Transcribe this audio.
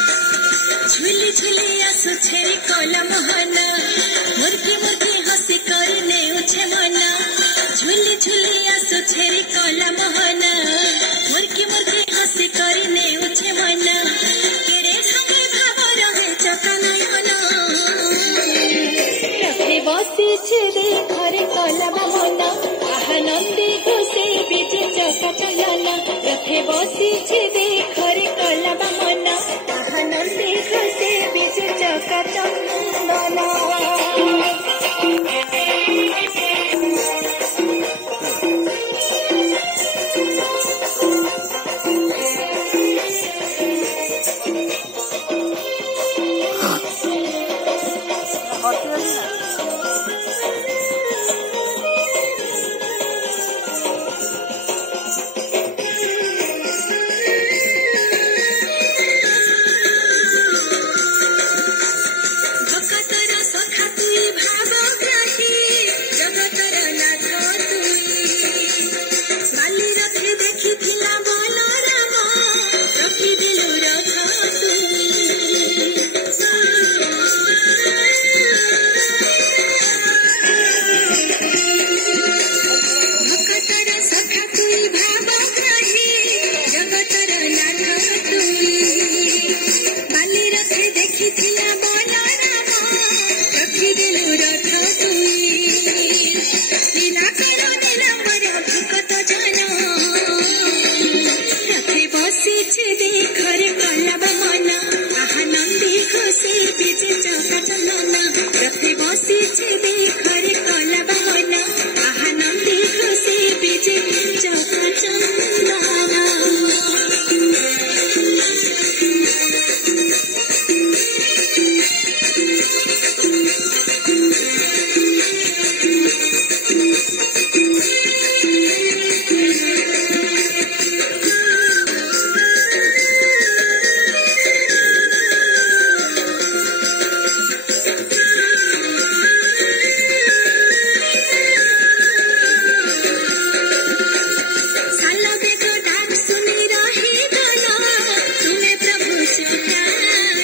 झूली झूली आसु छेरी कोला मोहना मुर्गी मुर्गी हसी करने उछे मना झूली झूली आसु छेरी कोला मोहना मुर्गी मुर्गी हसी करने उछे मना केरे भागे भाव रहे चका नयना रखे बसी छेरी घरे कोला मोहना आहा नंदी घुसे बीजे चका चलना रखे बसी छेरी